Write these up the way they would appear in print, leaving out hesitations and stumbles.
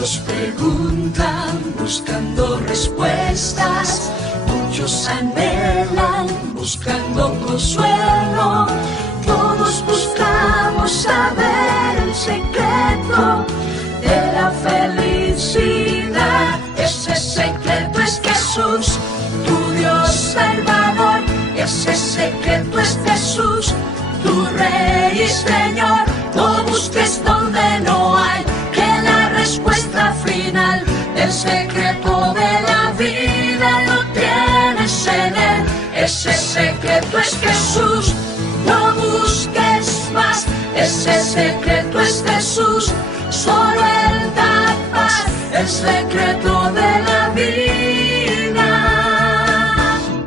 Muchos preguntan buscando respuestas, muchos anhelan buscando consuelo. Todos buscamos saber el secreto de la felicidad. Ese secreto es Jesús, tu Dios Salvador. Ese secreto es Jesús, tu Rey y Señor. No busques donde no hay, que la respuesta final del secreto de la vida lo tienes en Él. Ese secreto es Jesús, no busques más. Ese secreto es Jesús, solo Él da paz. El secreto de la vida.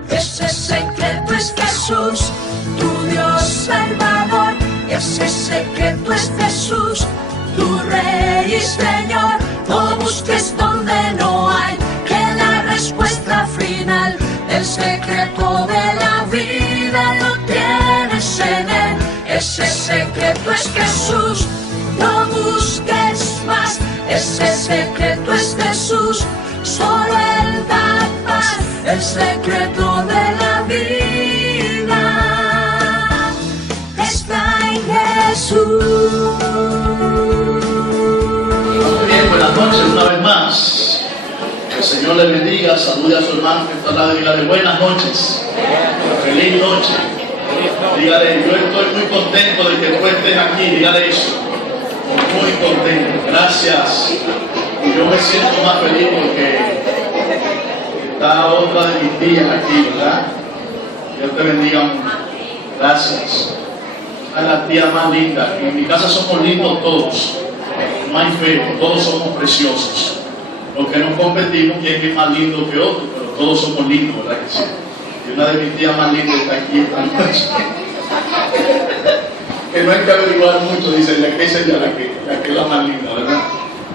Ese secreto es Jesús, tu Dios Salvador. Ese secreto es Jesús, tu Rey y Señor. No busques donde no hay, que la respuesta final del secreto de la vida lo tienes en Él. Ese secreto es Jesús, no busques más. Ese secreto es Jesús, solo Él da paz. El secreto de la vida está en Jesús. Bien, buenas noches una vez más. Que el Señor le bendiga. Salude a su hermano que está al lado y dígale buenas noches. Feliz noche. Dígale, yo estoy muy contento de que tú estés aquí. Dígale eso. Muy contento. Gracias. Yo me siento más feliz porque está otra de mis tías aquí, ¿verdad? Dios te bendiga mucho. Gracias. Es la tía más linda. En mi casa somos lindos todos. No hay feo, todos somos preciosos. Los que nos competimos, quién es más lindo que otro, pero todos somos lindos, ¿verdad que sí? Y una de mis tías más lindas está aquí esta noche. Que no hay que averiguar mucho, dice la que es ella, la que es la más linda, ¿verdad?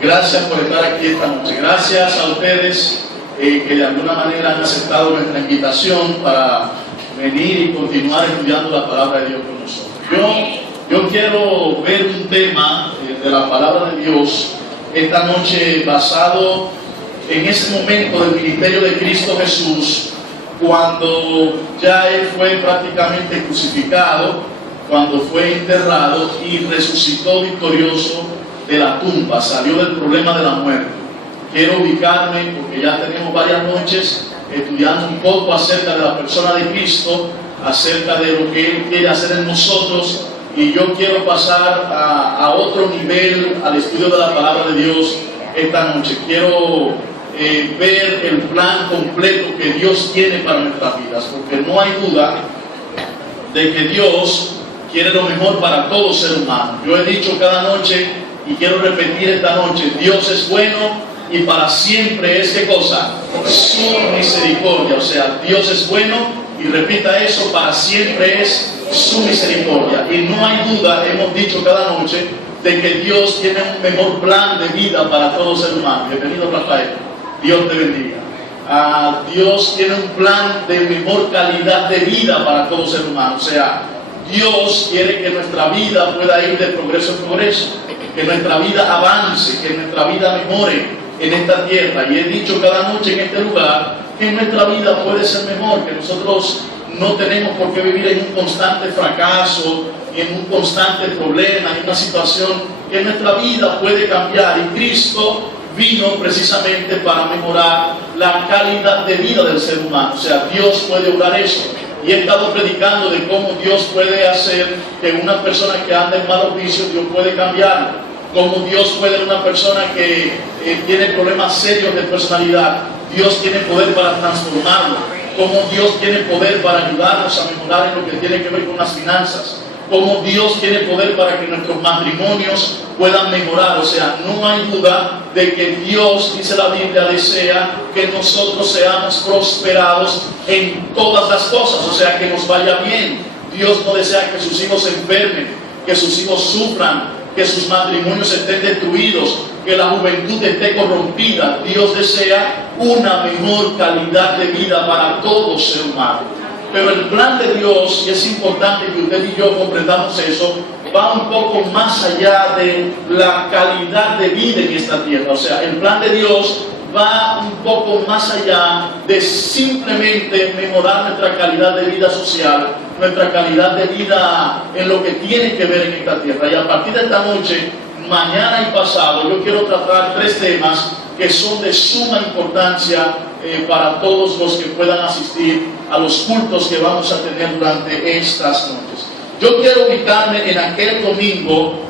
Gracias por estar aquí esta noche. Gracias a ustedes que de alguna manera han aceptado nuestra invitación para venir y continuar estudiando la palabra de Dios con nosotros. Yo quiero ver un tema de la palabra de Dios esta noche basado en ese momento del ministerio de Cristo Jesús, cuando ya Él fue prácticamente crucificado, cuando fue enterrado y resucitó victorioso de la tumba, salió del problema de la muerte. Quiero ubicarme porque ya tenemos varias noches estudiando un poco acerca de la persona de Cristo, acerca de lo que Él quiere hacer en nosotros, y yo quiero pasar a otro nivel al estudio de la palabra de Dios esta noche. Quiero ver el plan completo que Dios tiene para nuestras vidas, porque no hay duda de que Dios quiere lo mejor para todo ser humano. Yo he dicho cada noche y quiero repetir esta noche: Dios es bueno y para siempre es, ¿qué cosa? Su misericordia. O sea, Dios es bueno, y repita eso, para siempre es su misericordia. Y no hay duda, hemos dicho cada noche, de que Dios tiene un mejor plan de vida para todo ser humano. Bienvenido, Rafael. Dios te bendiga. Dios tiene un plan de mejor calidad de vida para todo ser humano. O sea, Dios quiere que nuestra vida pueda ir de progreso en progreso, que nuestra vida avance, que nuestra vida mejore en esta tierra. Y he dicho cada noche en este lugar que nuestra vida puede ser mejor, que nosotros no tenemos por qué vivir en un constante fracaso, y en un constante problema, en una situación, que nuestra vida puede cambiar. Y Cristo vino precisamente para mejorar la calidad de vida del ser humano. O sea, Dios puede obrar eso. Y he estado predicando de cómo Dios puede hacer que una persona que anda en malos vicios, Dios puede cambiarla. Cómo Dios puede, una persona que tiene problemas serios de personalidad, Dios tiene poder para transformarlo. Cómo Dios tiene poder para ayudarnos a mejorar en lo que tiene que ver con las finanzas. Cómo Dios tiene poder para que nuestros matrimonios puedan mejorar. O sea, no hay duda de que Dios, dice la Biblia, desea que nosotros seamos prosperados en todas las cosas. O sea, que nos vaya bien. Dios no desea que sus hijos se enfermen, que sus hijos sufran, que sus matrimonios estén destruidos, que la juventud esté corrompida. Dios desea una mejor calidad de vida para todo ser humano. Pero el plan de Dios, y es importante que usted y yo comprendamos eso, va un poco más allá de la calidad de vida en esta tierra. O sea, el plan de Dios va un poco más allá de simplemente mejorar nuestra calidad de vida social, nuestra calidad de vida en lo que tiene que ver en esta tierra. Y a partir de esta noche, mañana y pasado, yo quiero tratar 3 temas que son de suma importancia para todos los que puedan asistir a los cultos que vamos a tener durante estas noches. Yo quiero ubicarme en aquel domingo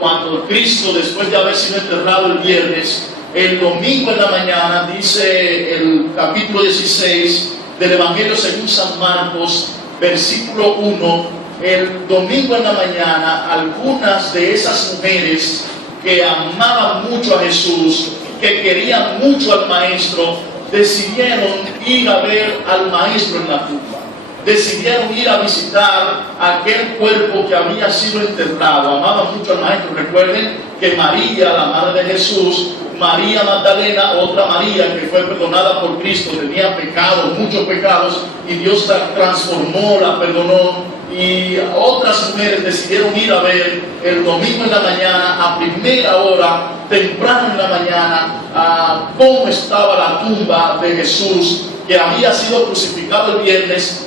cuando Cristo, después de haber sido enterrado el viernes, el domingo en la mañana, dice el capítulo 16 del Evangelio según San Marcos, versículo 1, el domingo en la mañana, algunas de esas mujeres que amaban mucho a Jesús, que querían mucho al Maestro, decidieron ir a ver al Maestro en la tumba. Decidieron ir a visitar aquel cuerpo que había sido enterrado. Amaban mucho al Maestro. Recuerden que María, la madre de Jesús, María Magdalena, otra María que fue perdonada por Cristo, tenía pecados, muchos pecados, y Dios la transformó, la perdonó. Y otras mujeres decidieron ir a ver el domingo en la mañana, a primera hora, temprano en la mañana, a cómo estaba la tumba de Jesús, que había sido crucificado el viernes,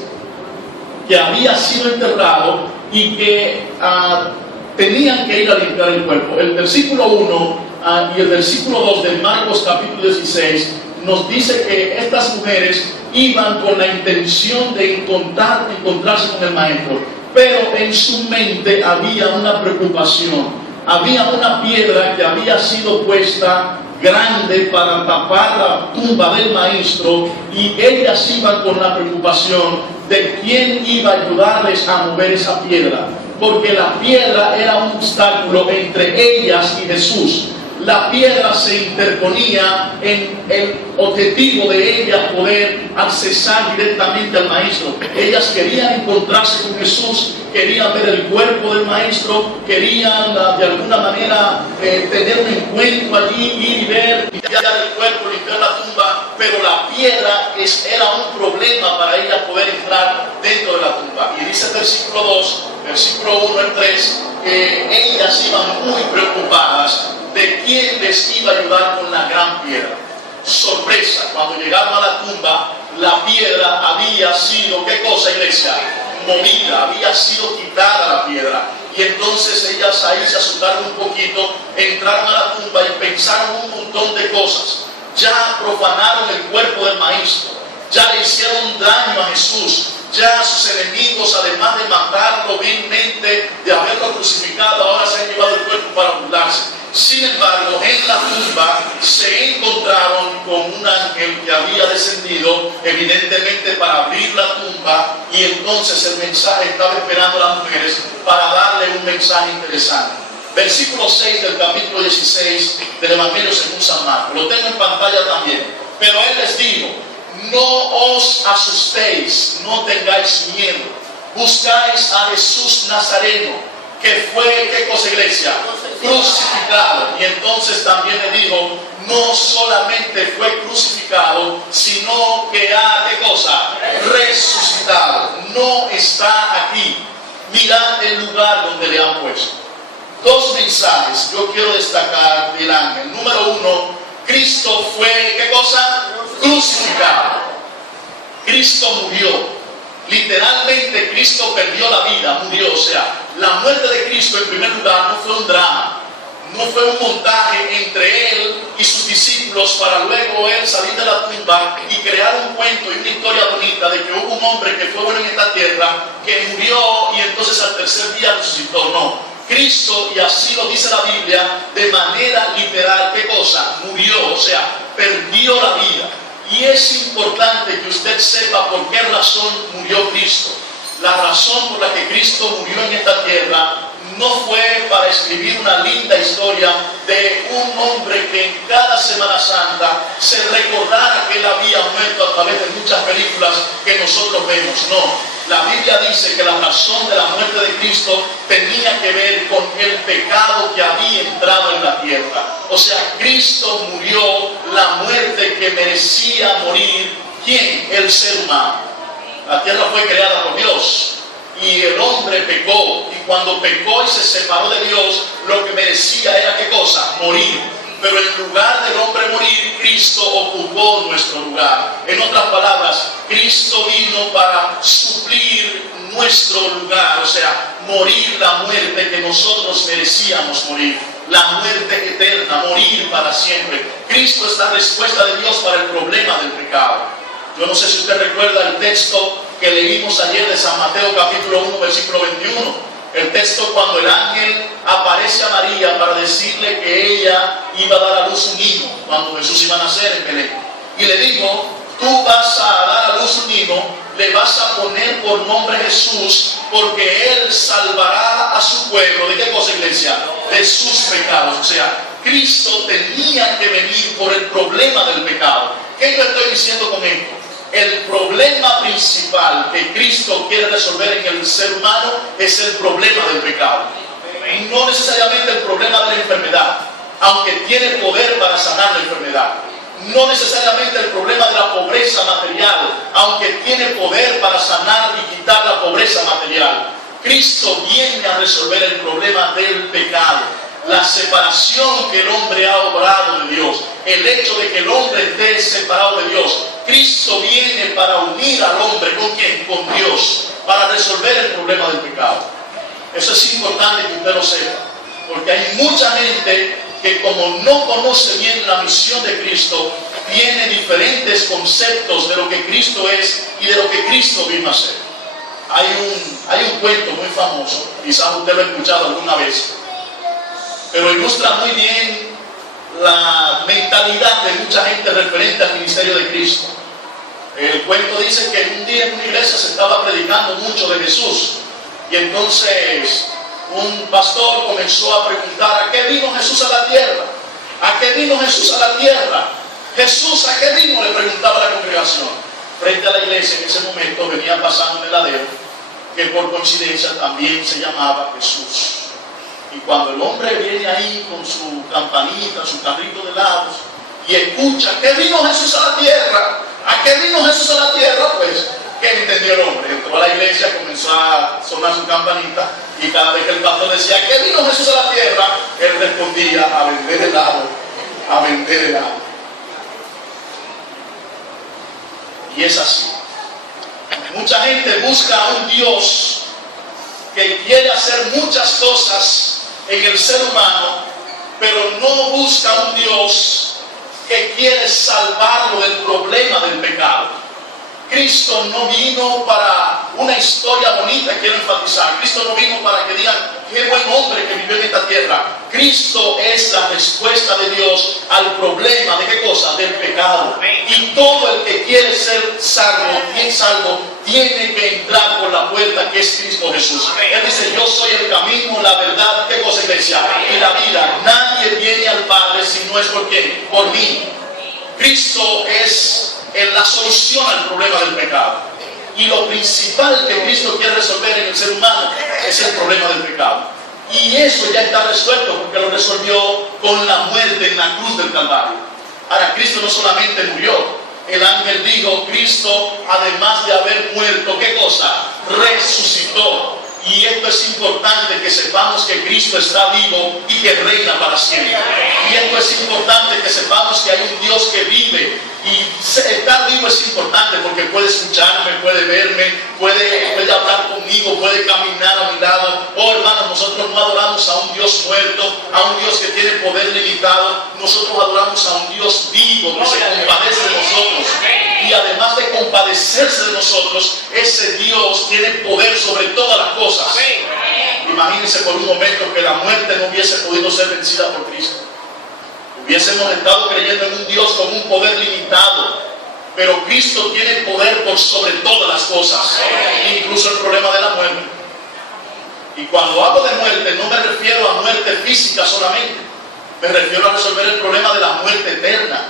que había sido enterrado y que tenían que ir a limpiar el cuerpo. El versículo 1 y el versículo 2 de Marcos capítulo 16 nos dice que estas mujeres iban con la intención de encontrarse con el Maestro, pero en su mente había una preocupación, había una piedra que había sido puesta grande para tapar la tumba del Maestro, y ellas iban con la preocupación de quién iba a ayudarles a mover esa piedra, porque la piedra era un obstáculo entre ellas y Jesús. La piedra se interponía en el objetivo de ellas poder accesar directamente al Maestro. Ellas querían encontrarse con Jesús, querían ver el cuerpo del Maestro, querían de alguna manera tener un encuentro allí, ir y ver, limpiar el cuerpo, limpiar la tumba, pero la piedra era un problema para ellas poder entrar dentro de la tumba. Y dice el versículo 2, versículo 1 al 3, que ellas iban muy preocupadas de quién les iba a ayudar con la gran piedra. Sorpresa, cuando llegaron a la tumba, la piedra había sido, ¿qué cosa, iglesia? Movida, había sido quitada la piedra. Y entonces ellas ahí se asustaron un poquito, entraron a la tumba y pensaron un montón de cosas. Ya profanaron el cuerpo del Maestro, ya le hicieron daño a Jesús, ya sus enemigos, además de matarlo vilmente, de haberlo crucificado, ahora se han llevado el cuerpo para burlarse. Sin embargo, en la tumba se encontraron con un ángel que había descendido, evidentemente para abrir la tumba, y entonces el mensaje estaba esperando a las mujeres para darle un mensaje interesante. Versículo 6 del capítulo 16 del Evangelio según San Marcos. Lo tengo en pantalla también. Pero él les dijo: no os asustéis, no tengáis miedo. Buscáis a Jesús Nazareno, que fue, ¿qué cosa, iglesia? Crucificado. Y entonces también le dijo: no solamente fue crucificado, sino que ha, ¿qué cosa? Resucitado. No está aquí. Mirad el lugar donde le han puesto. 2 mensajes yo quiero destacar del ángel. Número 1, Cristo fue, ¿qué cosa? Crucificado. Cristo murió. Literalmente Cristo perdió la vida, murió. O sea, la muerte de Cristo en primer lugar no fue un drama, no fue un montaje entre él y sus discípulos para luego él salir de la tumba y crear un cuento y una historia bonita de que hubo un hombre que fue bueno en esta tierra, que murió y entonces al tercer día resucitó. No, Cristo, y así lo dice la Biblia, de manera literal, ¿qué cosa? Murió, o sea, perdió la vida. Y es importante que usted sepa por qué razón murió Cristo. La razón por la que Cristo murió en esta tierra no fue para escribir una linda historia de un hombre que en cada Semana Santa se recordara que él había muerto a través de muchas películas que nosotros vemos. No, la Biblia dice que la razón de la muerte de Cristo tenía que ver con el pecado que había entrado en la tierra. O sea, Cristo murió la muerte que merecía morir. ¿Quién? El ser humano. La tierra fue creada por Dios y el hombre pecó, y cuando pecó y se separó de Dios, lo que merecía era ¿qué cosa? Morir. Pero en lugar del hombre morir, Cristo ocupó nuestro lugar. En otras palabras, Cristo vino para suplir nuestro lugar, o sea, morir la muerte que nosotros merecíamos morir, la muerte eterna, morir para siempre. Cristo es la respuesta de Dios para el problema del pecado. Yo no sé si usted recuerda el texto que leímos ayer de San Mateo capítulo 1 versículo 21. El texto cuando el ángel aparece a María para decirle que ella iba a dar a luz un hijo cuando Jesús iba a nacer en Belén. Y le dijo, tú vas a dar a luz un hijo, le vas a poner por nombre Jesús, porque él salvará a su pueblo. ¿De qué cosa, iglesia? De sus pecados. O sea, Cristo tenía que venir por el problema del pecado. ¿Qué yo estoy diciendo con esto? El problema principal que Cristo quiere resolver en el ser humano es el problema del pecado. No necesariamente el problema de la enfermedad, aunque tiene poder para sanar la enfermedad. No necesariamente el problema de la pobreza material, aunque tiene poder para sanar y quitar la pobreza material. Cristo viene a resolver el problema del pecado. La separación que el hombre ha obrado de Dios, el hecho de que el hombre esté separado de Dios. Cristo viene para unir al hombre ¿con quién? Con Dios, para resolver el problema del pecado. Eso es importante que usted lo sepa, porque hay mucha gente que como no conoce bien la misión de Cristo, tiene diferentes conceptos de lo que Cristo es y de lo que Cristo vino a hacer. Hay un cuento muy famoso, quizás usted lo ha escuchado alguna vez, pero ilustra muy bien la mentalidad de mucha gente referente al ministerio de Cristo. El cuento dice que un día en una iglesia se estaba predicando mucho de Jesús, y entonces un pastor comenzó a preguntar, ¿a qué vino Jesús a la tierra? ¿A qué vino Jesús a la tierra? Jesús, ¿a qué vino? Le preguntaba a la congregación. Frente a la iglesia en ese momento venía pasando un heladero que por coincidencia también se llamaba Jesús. Y cuando el hombre viene ahí con su campanita, su carrito de helados, y escucha, ¿qué vino Jesús a la tierra? ¿A qué vino Jesús a la tierra? Pues, ¿qué entendió el hombre? Entró a la iglesia, comenzó a sonar su campanita, y cada vez que el pastor decía, ¿a qué vino Jesús a la tierra? Él respondía, a vender helado, a vender helado. Y es así. Mucha gente busca a un Dios que quiere hacer muchas cosas en el ser humano, pero no busca un Dios que quiere salvarlo del problema del pecado. Cristo no vino para una historia bonita, quiero enfatizar. Cristo no vino para que digan, qué buen hombre que vivió en esta tierra. Cristo es la respuesta de Dios al problema, ¿de qué cosa? Del pecado. Y todo el que quiere ser salvo, bien salvo, tiene que entrar por la puerta que es Cristo Jesús. Él dice, yo soy el camino, la verdad, ¿qué cosa, iglesia? Y la vida. Nadie viene al Padre si no es por quién, por mí. Cristo es la solución al problema del pecado. Y lo principal que Cristo quiere resolver en el ser humano es el problema del pecado. Y eso ya está resuelto porque lo resolvió con la muerte en la cruz del Calvario. Ahora, Cristo no solamente murió. El ángel dijo, Cristo, además de haber muerto, ¿qué cosa? Resucitó. Y esto es importante que sepamos que Cristo está vivo y que reina para siempre. Y esto es importante que sepamos que hay un Dios que vive. Y estar vivo es importante porque puede escucharme, puede verme, puede hablar conmigo, puede caminar a mi lado. Oh, hermanos, nosotros no adoramos a un Dios muerto, a un Dios que tiene poder limitado. Nosotros adoramos a un Dios vivo que se compadece de nosotros. Y además de compadecerse de nosotros, ese Dios tiene poder sobre todas las cosas. Imagínense por un momento que la muerte no hubiese podido ser vencida por Cristo. Hubiésemos estado creyendo en un Dios con un poder limitado, pero Cristo tiene poder por sobre todas las cosas, incluso el problema de la muerte. Y cuando hablo de muerte, no me refiero a muerte física solamente, me refiero a resolver el problema de la muerte eterna,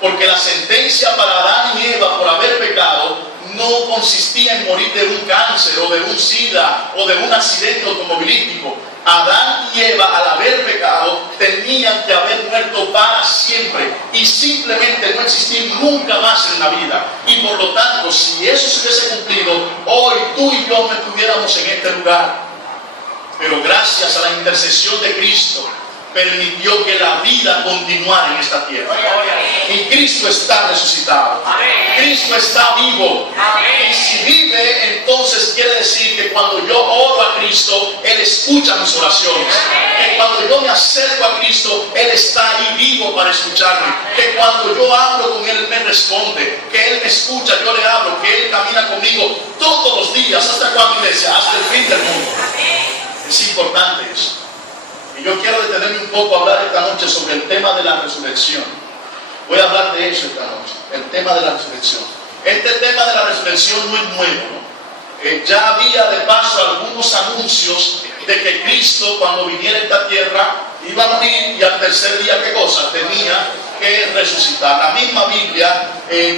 porque la sentencia para Adán y Eva por haber pecado no consistía en morir de un cáncer o de un SIDA o de un accidente automovilístico. Adán y Eva, al haber pecado, tenían que haber muerto para siempre y simplemente no existir nunca más en la vida. Y por lo tanto, si eso se hubiese cumplido, hoy tú y yo no estuviéramos en este lugar. pero gracias a la intercesión de Cristo, permitió que la vida continuara en esta tierra. Y Cristo está resucitado. Cristo está vivo. Y si vive, entonces quiere decir que cuando yo oro a Cristo, Él escucha mis oraciones. Que cuando yo me acerco a Cristo, Él está ahí vivo para escucharme. Que cuando yo hablo con Él, Él me responde. Que Él me escucha, yo le hablo. Que Él camina conmigo todos los días. ¿Hasta cuándo, iglesia? Hasta el fin del mundo. Es importante eso. Y yo quiero detenerme un poco a hablar esta noche sobre el tema de la resurrección. Voy a hablar de eso esta noche, el tema de la resurrección. Este tema de la resurrección no es nuevo, ¿no? Ya había de paso algunos anuncios de que Cristo, cuando viniera a esta tierra, iba a morir y al tercer día, ¿qué cosa? Tenía que resucitar. La misma Biblia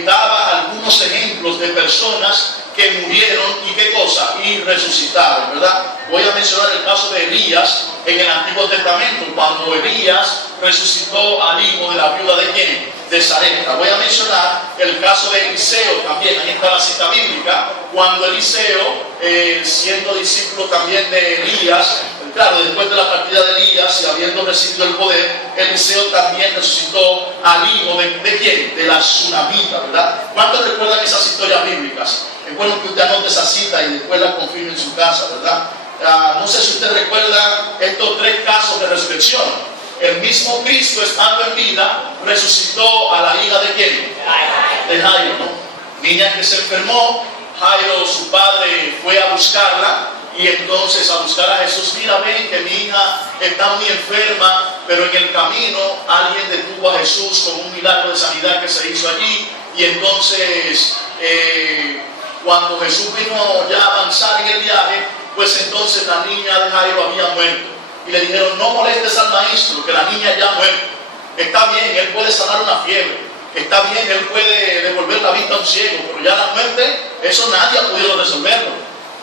daba algunos ejemplos de personas que murieron y qué cosa, y resucitaron, ¿verdad? Voy a mencionar el caso de Elías en el Antiguo Testamento, cuando Elías resucitó al hijo de la viuda de quién, de Sarepta. Voy a mencionar el caso de Eliseo también, ahí está la cita bíblica, cuando Eliseo, siendo discípulo también de Elías, claro, después de la partida de Elías y habiendo recibido el poder, Eliseo también resucitó al hijo de quién, de la Sunamita, ¿verdad? ¿Cuántos recuerdan esas historias bíblicas? Es bueno que usted anote esa cita y después la confirme en su casa, ¿verdad? No sé si usted recuerda estos tres casos de resurrección. El mismo Cristo, estando en vida, resucitó a la hija de quién? De Jairo, ¿no? Niña que se enfermó, Jairo, su padre, fue a buscarla y entonces a buscar a Jesús. Mira, ven que mi hija está muy enferma, pero en el camino alguien detuvo a Jesús con un milagro de sanidad que se hizo allí. Y entonces, cuando Jesús vino ya a avanzar en el viaje, pues entonces la niña de Jairo había muerto. Y le dijeron, no molestes al maestro, que la niña ya ha muerto. Está bien, él puede sanar una fiebre. Está bien, él puede devolver la vista a un ciego, pero ya la muerte, eso nadie ha podido resolverlo.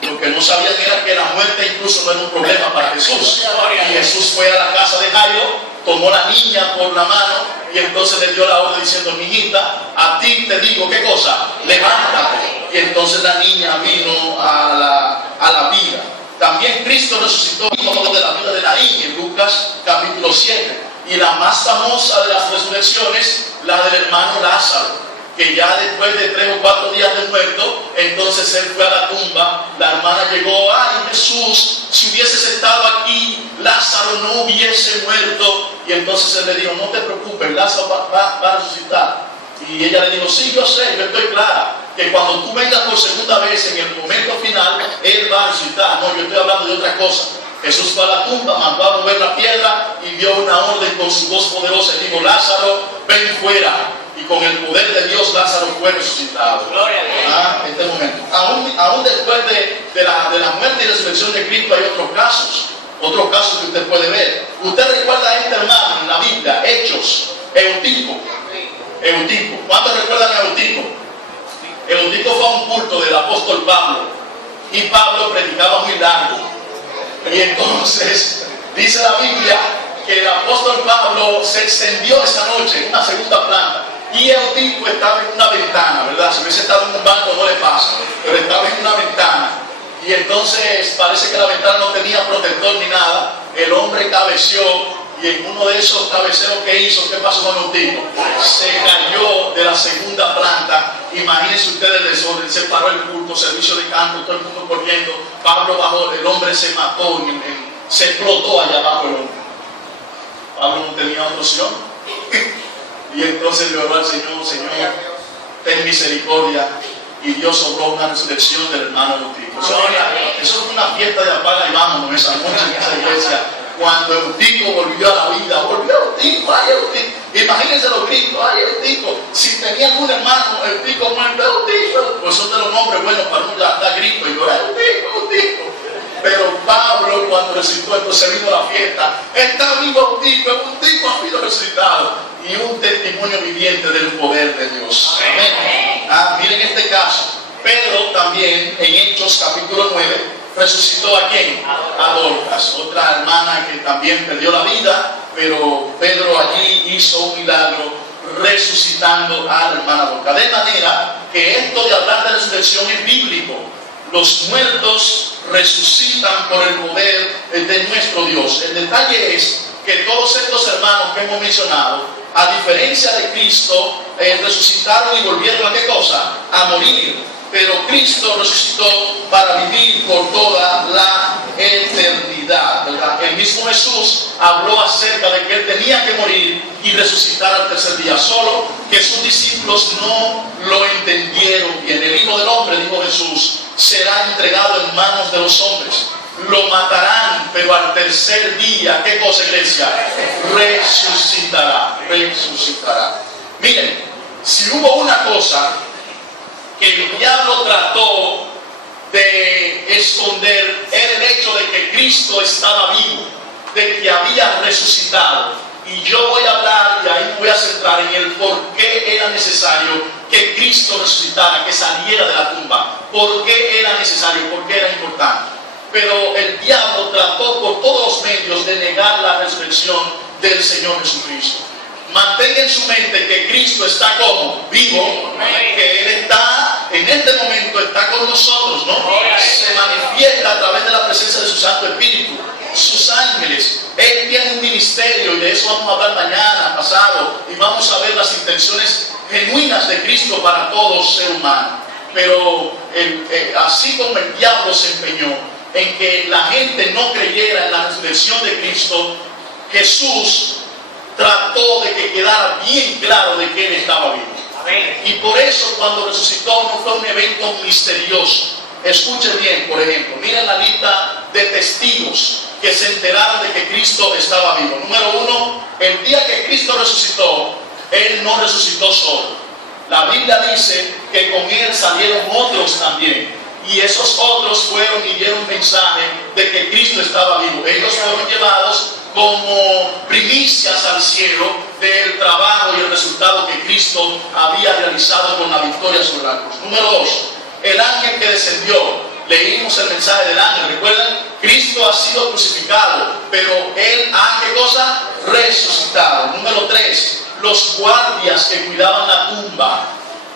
Lo que no sabían era que la muerte incluso no era un problema para Jesús. Y Jesús fue a la casa de Jairo, tomó a la niña por la mano y entonces le dio la orden diciendo, mijita, a ti te digo, ¿qué cosa? Levántate. Y entonces la niña vino a la vida. También Cristo resucitó de la vida de Naín en Lucas capítulo 7. Y la más famosa de las resurrecciones, la del hermano Lázaro, que ya después de 3 o 4 días de muerto, entonces él fue a la tumba. La hermana llegó, ay Jesús, si hubieses estado aquí, Lázaro no hubiese muerto. Y entonces él le dijo, no te preocupes, Lázaro va a resucitar. Y ella le dijo, sí, yo sé, yo estoy clara, que cuando tú vengas por segunda vez en el momento final, él va a resucitar. No, yo estoy hablando de otra cosa. Jesús fue a la tumba, mandó a mover la piedra y dio una orden con su voz poderosa y dijo, Lázaro, ven fuera. Y con el poder de Dios, Lázaro fue resucitado. Gloria a Dios. Este momento. Aún después de la muerte y resurrección de Cristo hay otros casos que usted puede ver. Usted recuerda a este hermano en la Biblia, Hechos, Eutico. ¿Cuántos recuerdan a Eutico? Eutico fue a un culto del apóstol Pablo y Pablo predicaba muy largo. Y entonces dice la Biblia que el apóstol Pablo se extendió esa noche en una segunda planta y Eutico estaba en una ventana, ¿verdad? Si hubiese estado en un banco no le pasa, pero estaba en una ventana y entonces parece que la ventana no tenía protector ni nada. El hombre cabeció y en uno de esos cabeceos que hizo, ¿qué pasó con Eutico? Se cayó de la segunda planta. Imagínense ustedes el desorden, se paró el culto, servicio de canto, todo el mundo corriendo. Pablo bajó, el hombre se mató, se explotó allá abajo el hombre. Pablo no tenía otra opción. Y entonces le oró al Señor, Señor, ten misericordia. Y Dios obró una resurrección del hermano Eutico. Eso fue una fiesta de apaga y vámonos esa noche en esa iglesia. Cuando Eutico volvió a la vida, volvió Eutico, ay Eutico. Imagínense los gritos, ay Eutico. Si tenían un hermano, Eutico muerto, Eutico. Pues son de los nombres buenos para uno dar gritos. Y yo, Eutico. Pero Pablo, cuando resucitó, entonces vino la fiesta. Está vivo Eutico ha sido resucitado. Y un testimonio viviente del poder de Dios. Amén. Miren este caso. Pedro también, en Hechos capítulo 9, resucitó a quién? A Dorcas, otra hermana que también perdió la vida, pero Pedro allí hizo un milagro resucitando a la hermana Dorcas. De manera que esto de hablar de resurrección es bíblico. los muertos resucitan por el poder de nuestro Dios. El detalle es que todos estos hermanos que hemos mencionado, a diferencia de Cristo, resucitaron y volvieron a ¿qué cosa? A morir. Pero Cristo resucitó para vivir por toda la eternidad, ¿verdad? El mismo Jesús habló acerca de que Él tenía que morir y resucitar al tercer día, solo que sus discípulos no lo entendieron bien. El Hijo del Hombre, dijo Jesús, será entregado en manos de los hombres. Lo matarán, pero al tercer día, ¿qué cosa, iglesia? Resucitará. Miren, si hubo una cosa que el diablo trató de esconder, era el hecho de que Cristo estaba vivo, de que había resucitado. Y yo voy a hablar, y ahí voy a centrar en el por qué era necesario que Cristo resucitara, que saliera de la tumba. ¿Por qué era necesario? ¿Por qué era importante? Pero el diablo trató por todos los medios de negar la resurrección del Señor Jesucristo. Mantenga en su mente que Cristo está como vivo, que Él está, en este momento está con nosotros, ¿no? Se manifiesta a través de la presencia de su Santo Espíritu, sus ángeles. Él tiene un ministerio, y de eso vamos a hablar mañana, pasado, y vamos a ver las intenciones genuinas de Cristo para todo ser humano. Pero así como el diablo se empeñó en que la gente no creyera en la resurrección de Cristo, Jesús trató de que quedara bien claro de que Él estaba vivo. Amén. Y por eso cuando resucitó no fue un evento misterioso. Escuche bien, por ejemplo, miren la lista de testigos que se enteraron de que Cristo estaba vivo. Número 1, el día que Cristo resucitó, Él no resucitó solo. La Biblia dice que con Él salieron otros también. Y esos otros fueron y dieron mensaje de que Cristo estaba vivo. Ellos fueron llevados como primicias al cielo del trabajo y el resultado que Cristo había realizado con la victoria sobre la cruz. Número 2, el ángel que descendió. Leímos el mensaje del ángel. ¿Recuerdan? Cristo ha sido crucificado, pero Él ha, ¿qué cosa? Resucitado. Número 3, los guardias que cuidaban la tumba.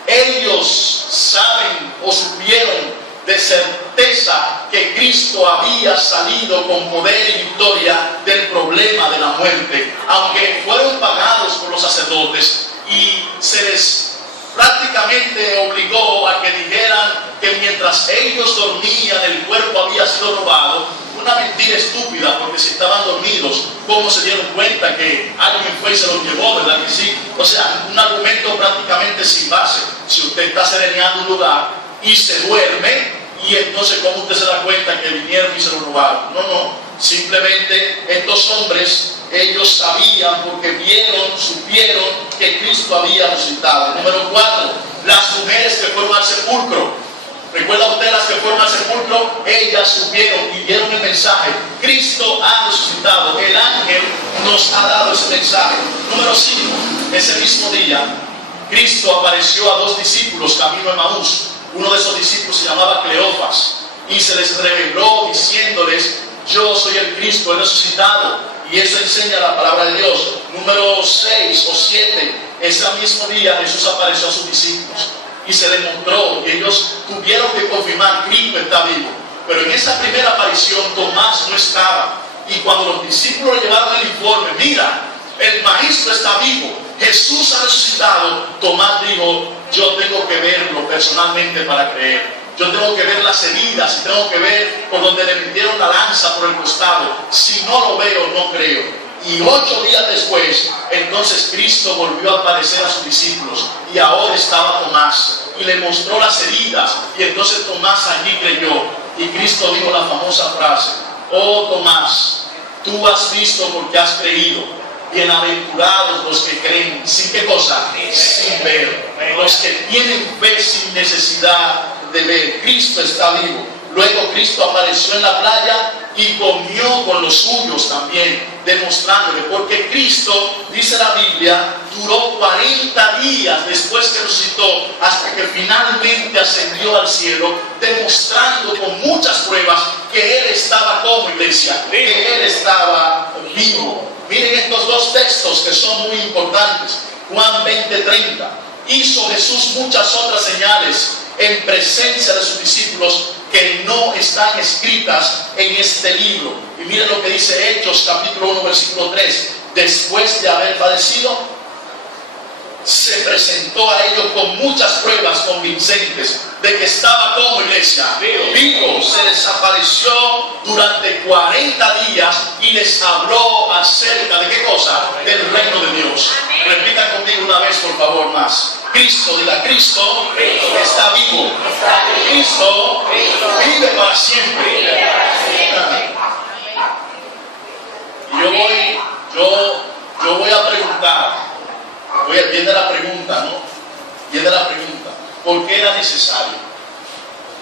Ellos saben o supieron de certeza que Cristo había salido con poder y victoria del problema de la muerte, aunque fueron pagados por los sacerdotes y se les prácticamente obligó a que dijeran que mientras ellos dormían el cuerpo había sido robado. Una mentira estúpida, porque si estaban dormidos, ¿cómo se dieron cuenta que alguien fue y se los llevó? ¿Verdad que sí? O sea, un argumento prácticamente sin base. Si usted está sereneando un lugar y se duerme, y entonces ¿cómo usted se da cuenta que vinieron y se lo robaron? No, simplemente estos hombres, ellos sabían porque supieron que Cristo había resucitado. Número 4, las mujeres que fueron al sepulcro. ¿Recuerda usted las que fueron al sepulcro? Ellas supieron y dieron el mensaje: Cristo ha resucitado. El ángel nos ha dado ese mensaje. Número 5, ese mismo día Cristo apareció a 2 discípulos camino a Emaús. Uno de esos discípulos se llamaba Cleofas y se les reveló diciéndoles: yo soy el Cristo, he resucitado. Y eso enseña la palabra de Dios. Número 6 o 7, ese mismo día Jesús apareció a sus discípulos y se les mostró, y ellos tuvieron que confirmar: Cristo está vivo. Pero en esa primera aparición Tomás no estaba, y cuando los discípulos le llevaron el informe: mira, el maestro está vivo, Jesús ha resucitado, Tomás dijo: yo tengo que verlo personalmente para creer. Yo tengo que ver las heridas y tengo que ver por donde le metieron la lanza por el costado. Si no lo veo, no creo. Y 8 días después, entonces Cristo volvió a aparecer a sus discípulos, y ahora estaba Tomás y le mostró las heridas, y entonces Tomás allí creyó, y Cristo dijo la famosa frase: oh Tomás, tú has visto porque has creído. Bienaventurados los que creen sin ¿qué cosa? Sin ver. Los que tienen fe sin necesidad de ver. Cristo está vivo. Luego Cristo apareció en la playa y comió con los suyos también, demostrándole, porque Cristo, dice la Biblia, duró 40 días después que resucitó, hasta que finalmente ascendió al cielo, demostrando con muchas pruebas que Él estaba como iglesia, que Él estaba vivo. Miren estos 2 textos que son muy importantes. Juan 20:30. Hizo Jesús muchas otras señales en presencia de sus discípulos, que no están escritas en este libro. Y miren lo que dice Hechos capítulo 1 versículo 3. Después de haber padecido, se presentó a ellos con muchas pruebas convincentes de que estaba como iglesia vivo. Se les apareció durante 40 días y les habló acerca de ¿qué cosa? Del reino de Dios. Repitan conmigo una vez por favor más. Cristo, diga Cristo, está vivo. Cristo vive para siempre. Y yo voy a preguntar. Viene la pregunta, ¿no? Viene la pregunta. ¿Por qué era necesario?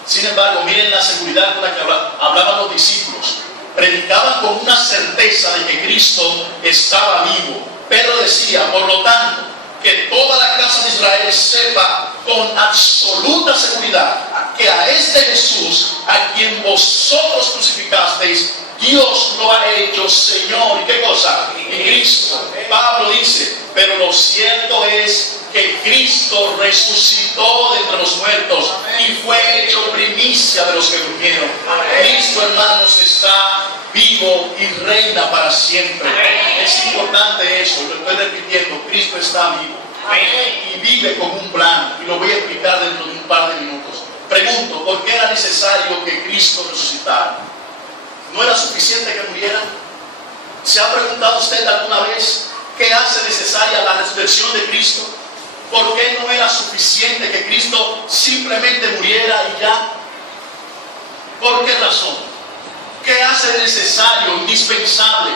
Sin embargo, miren la seguridad con la que hablaban los discípulos. Predicaban con una certeza de que Cristo estaba vivo. Pedro decía, por lo tanto, que toda la casa de Israel sepa con absoluta seguridad que a este Jesús, a quien vosotros crucificasteis, Dios lo ha hecho Señor. ¿Y qué cosa? Y Cristo. Pablo dice, pero lo cierto es que Cristo resucitó de entre los muertos y fue hecho primicia de los que durmieron. Cristo, hermanos, está vivo y reina para siempre. Es importante eso, lo estoy repitiendo. Cristo está vivo y vive con un plan, y lo voy a explicar dentro de un par de minutos. Pregunto, ¿por qué era necesario que Cristo resucitara? ¿No era suficiente que muriera? ¿Se ha preguntado usted alguna vez qué hace necesaria la resurrección de Cristo? ¿Por qué no era suficiente que Cristo simplemente muriera y ya? ¿Por qué razón? ¿Qué hace necesario, indispensable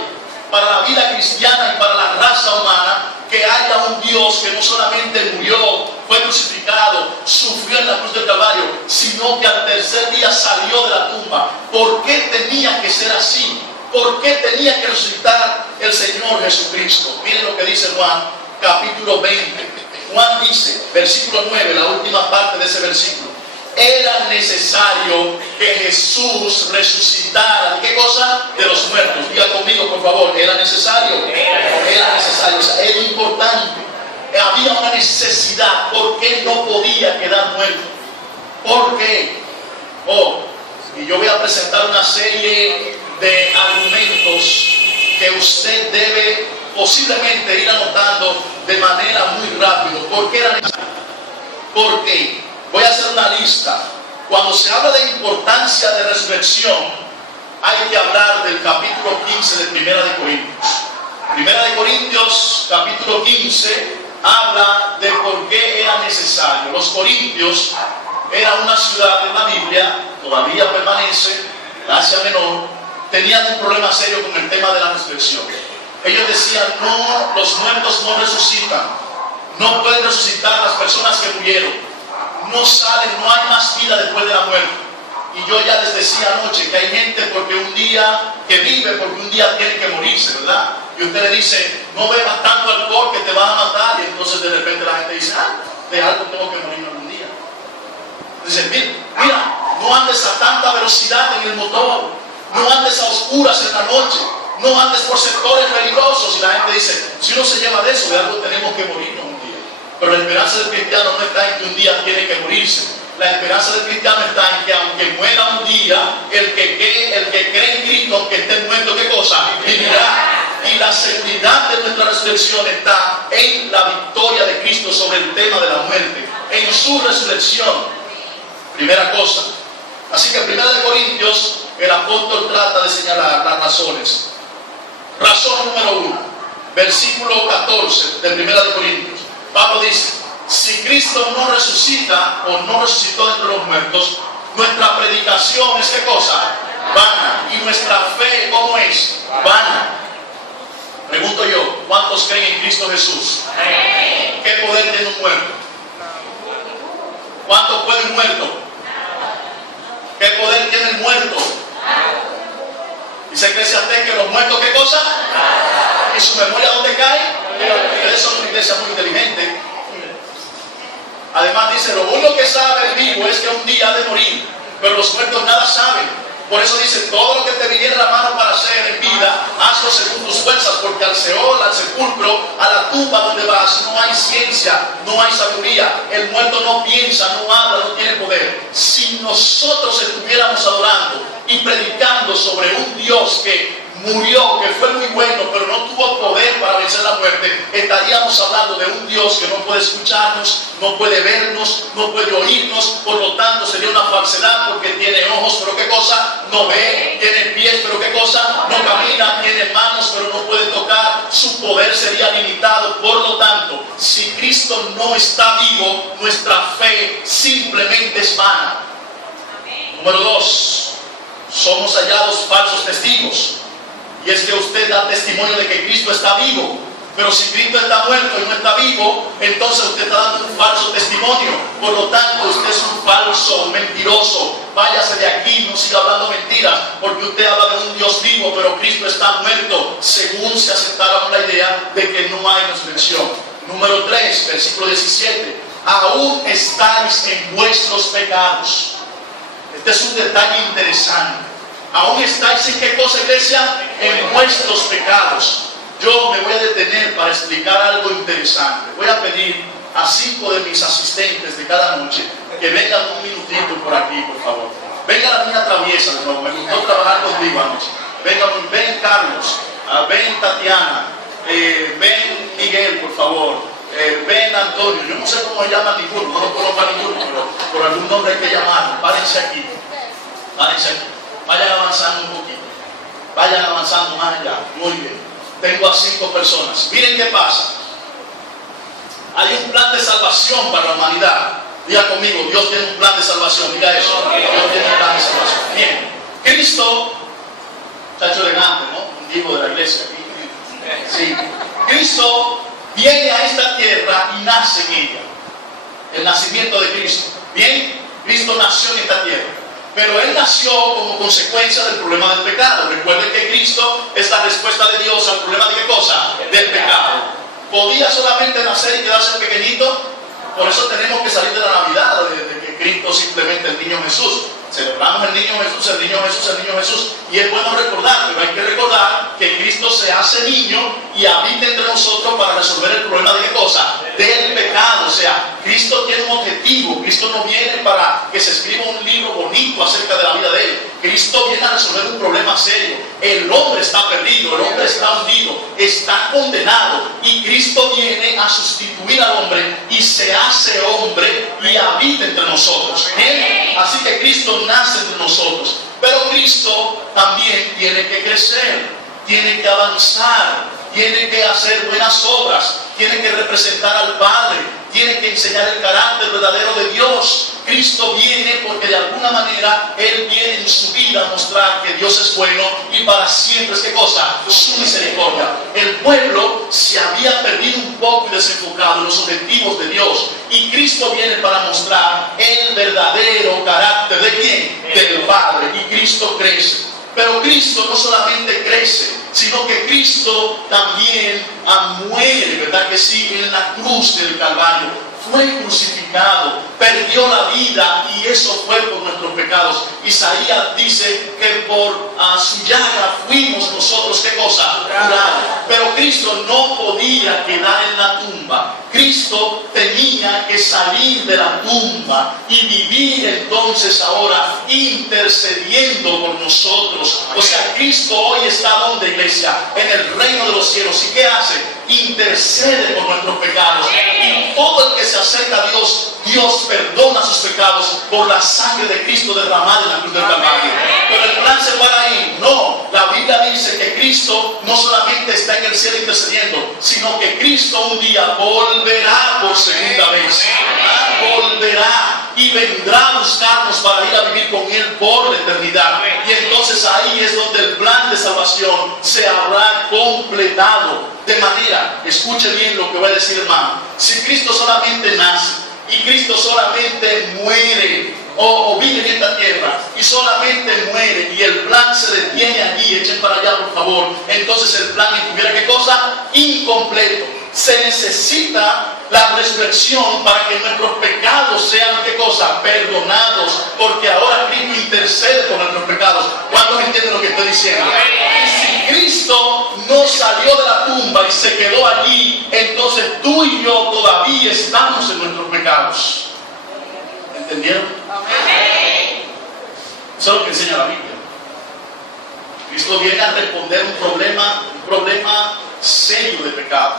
para la vida cristiana y para la raza humana que haya un Dios que no solamente murió, fue crucificado, sufrió en la cruz del Calvario, sino que al tercer día salió de la tumba? ¿Por qué tenía que ser así? ¿Por qué tenía que resucitar el Señor Jesucristo? Miren lo que dice Juan, capítulo 20. Juan dice, versículo 9, la última parte de ese versículo. Era necesario que Jesús resucitara. ¿Qué cosa? De los muertos. Diga conmigo, por favor. Era necesario. Era necesario. O sea, era importante. Había una necesidad. ¿Por qué no podía quedar muerto? ¿Por qué? Y yo voy a presentar una serie de argumentos que usted debe posiblemente ir anotando de manera muy rápido. ¿Por qué era necesario? ¿Por qué? Voy a hacer una lista. Cuando se habla de importancia de resurrección, hay que hablar del capítulo 15 de Primera de Corintios. Primera de Corintios, capítulo 15, habla de por qué era necesario. Los corintios era una ciudad en la Biblia, todavía permanece, Asia Menor, tenían un problema serio con el tema de la resurrección. Ellos decían, no, los muertos no resucitan, no pueden resucitar las personas que murieron. No salen, no hay más vida después de la muerte. Y yo ya les decía anoche que hay gente porque un día que vive, porque un día tiene que morirse, ¿verdad? Y usted le dice, no bebas tanto alcohol que te van a matar. Y entonces de repente la gente dice, de algo tengo que morir algún día. Dice, mira, no andes a tanta velocidad en el motor, no andes a oscuras en la noche, no andes por sectores peligrosos. Y la gente dice, si uno se lleva de eso, de algo tenemos que morirnos. Pero la esperanza del cristiano no está en que un día tiene que morirse. La esperanza del cristiano está en que aunque muera un día, el que cree en Cristo, aunque esté muerto, ¿qué cosa? Vivirá. Y la seguridad de nuestra resurrección está en la victoria de Cristo sobre el tema de la muerte, en su resurrección. Primera cosa. Así que en Primera de Corintios, el apóstol trata de señalar las razones. Razón número 1, versículo 14 de Primera de Corintios. Pablo dice, si Cristo no resucita o no resucitó entre los muertos, nuestra predicación es ¿qué cosa? Vana. Y nuestra fe, ¿cómo es? Vana. Pregunto yo, ¿cuántos creen en Cristo Jesús? ¿Qué poder tiene un muerto? ¿Cuántos puede un muerto? ¿Qué poder tiene el muerto? Dice Eclesiastés que los muertos, ¿qué cosa? ¿Y su memoria dónde cae? Ustedes son una iglesia muy inteligente. Además dice, lo único que sabe el vivo es que un día ha de morir, pero los muertos nada saben. Por eso dice, todo lo que te viniera a la mano para hacer en vida, hazlo según tus fuerzas, porque al Seol, al sepulcro, a la tumba donde vas, no hay ciencia, no hay sabiduría. El muerto no piensa, no habla, no tiene poder. Si nosotros estuviéramos adorando y predicando sobre un Dios que murió, que fue muy bueno, pero no tuvo poder para vencer la muerte, estaríamos hablando de un Dios que no puede escucharnos, no puede vernos, no puede oírnos, por lo tanto sería una falsedad, porque tiene ojos, pero qué cosa, no ve, tiene pies, pero qué cosa, no camina, tiene manos, pero no puede tocar, su poder sería limitado. Por lo tanto, si Cristo no está vivo, nuestra fe simplemente es vana. Número 2, somos hallados falsos testigos. Y es que usted da testimonio de que Cristo está vivo. Pero si Cristo está muerto y no está vivo, entonces usted está dando un falso testimonio. Por lo tanto, usted es un falso, un mentiroso. Váyase de aquí, no siga hablando mentiras, porque usted habla de un Dios vivo, pero Cristo está muerto, según se aceptara la idea de que no hay resurrección. Número 3, versículo 17. Aún estáis en vuestros pecados. Este es un detalle interesante. Aún estáis en qué cosa, iglesia, en vuestros pecados. Yo me voy a detener para explicar algo interesante. Voy a pedir a 5 de mis asistentes de cada noche que vengan un minutito por aquí, por favor. Venga la niña traviesa, de nuevo. Me gustó trabajar contigo anoche. Ven Carlos, ven Tatiana, ven Miguel, por favor. Ven Antonio. Yo no sé cómo se llama ninguno, no lo conozco a ninguno, pero por algún nombre hay que llamarlo. Párense aquí. Párense aquí. Vayan avanzando un poquito. Vayan avanzando más allá. Muy bien. Tengo a 5 personas. Miren qué pasa. Hay un plan de salvación para la humanidad. Diga conmigo, Dios tiene un plan de salvación. Diga eso. Dios tiene un plan de salvación. Bien. Cristo, muchacho elegante, ¿no? Un divo de la iglesia aquí. Sí. Cristo viene a esta tierra y nace en ella. El nacimiento de Cristo. Bien. Cristo nació en esta tierra. Pero Él nació como consecuencia del problema del pecado. Recuerden que Cristo es la respuesta de Dios al problema de qué cosa? Del pecado. ¿Podía solamente nacer y quedarse pequeñito? Por eso tenemos que salir de la Navidad, de que Cristo simplemente el niño Jesús. Celebramos el niño Jesús, el niño Jesús, el niño Jesús. Y es bueno recordar, pero hay que recordar que Cristo se hace niño y habita entre nosotros para resolver el problema de qué cosa? Del pecado. O sea, Cristo tiene un objetivo. Cristo no viene para que se escriba un libro bonito acerca de la vida de Él. Cristo viene a resolver un problema serio. El hombre está perdido, el hombre está hundido, está condenado. Y Cristo viene a sustituir al hombre y se hace hombre y habita entre nosotros. ¿Bien? Así que Cristo nace entre nosotros. Pero Cristo también tiene que crecer, tiene que avanzar, tiene que hacer buenas obras, tiene que representar al Padre, tiene que enseñar el carácter verdadero de Dios. Cristo viene porque de alguna manera Él viene en su vida a mostrar que Dios es bueno y para siempre es ¿qué cosa? Su misericordia. El pueblo se había perdido un poco y desenfocado en los objetivos de Dios. Y Cristo viene para mostrar el verdadero carácter ¿de quién? Del Padre. Y Cristo crece. Pero Cristo no solamente crece, sino que Cristo también muere, ¿verdad que sí? En la cruz del Calvario. Fue crucificado, perdió la vida y eso fue por nuestros pecados. Isaías dice que por su llaga fuimos nosotros, ¿qué cosa? Curados. Pero Cristo no podía quedar en la tumba. Cristo tenía que salir de la tumba y vivir entonces ahora intercediendo por nosotros. O sea, Cristo hoy está donde, iglesia, en el reino de los cielos. ¿Y qué hace? Intercede por nuestros pecados. Y todo el que se acerca a Dios, Dios perdona sus pecados por la sangre de Cristo derramada en la cruz del Calvario. Pero el plan se para ahí. No, la Biblia dice que Cristo no solamente está en el cielo intercediendo, sino que Cristo un día volverá por segunda vez. Volverá y vendrá a buscarnos para ir a vivir con Él por la eternidad. Y entonces ahí es donde el plan de salvación se habrá completado. De manera, escuche bien lo que voy a decir, hermano. Si Cristo solamente nace y Cristo solamente muere o vive en esta tierra y solamente muere y el plan se detiene allí, echen para allá por favor, entonces el plan estuviera ¿qué cosa? Incompleto. Se necesita la resurrección para que nuestros pecados sean, ¿qué cosa? Perdonados, porque ahora Cristo intercede por nuestros pecados. ¿Cuántos entienden lo que estoy diciendo? Y si Cristo no salió de la tumba y se quedó allí, entonces tú y yo todavía estamos en nuestros pecados. ¿Entendieron? Eso es lo que enseña la Biblia. Cristo viene a responder un problema serio de pecado.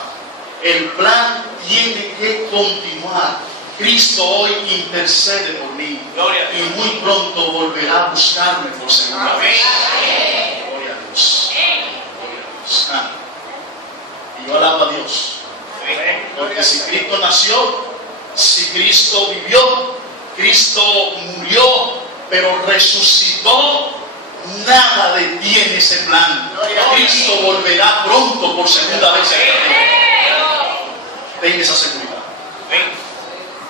El plan tiene que continuar. Cristo hoy intercede por mí y muy pronto volverá a buscarme por segunda vez. Gloria a Dios. Gloria a Dios. Y yo alabo a Dios. Porque si Cristo nació, si Cristo vivió, Cristo murió, pero resucitó, nada detiene ese plan. Cristo volverá pronto por segunda vez. Ten esa seguridad.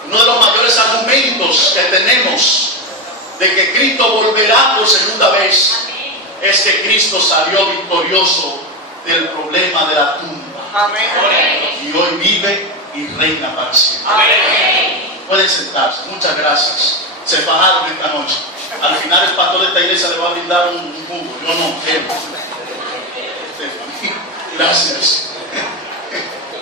Uno de los mayores argumentos que tenemos de que Cristo volverá por segunda vez es que Cristo salió victorioso del problema de la tumba. Y hoy vive y reina para siempre. Pueden sentarse. Muchas gracias. Se fajaron esta noche. Al final el pastor de esta iglesia le va a brindar un jugo. Yo no. Gracias.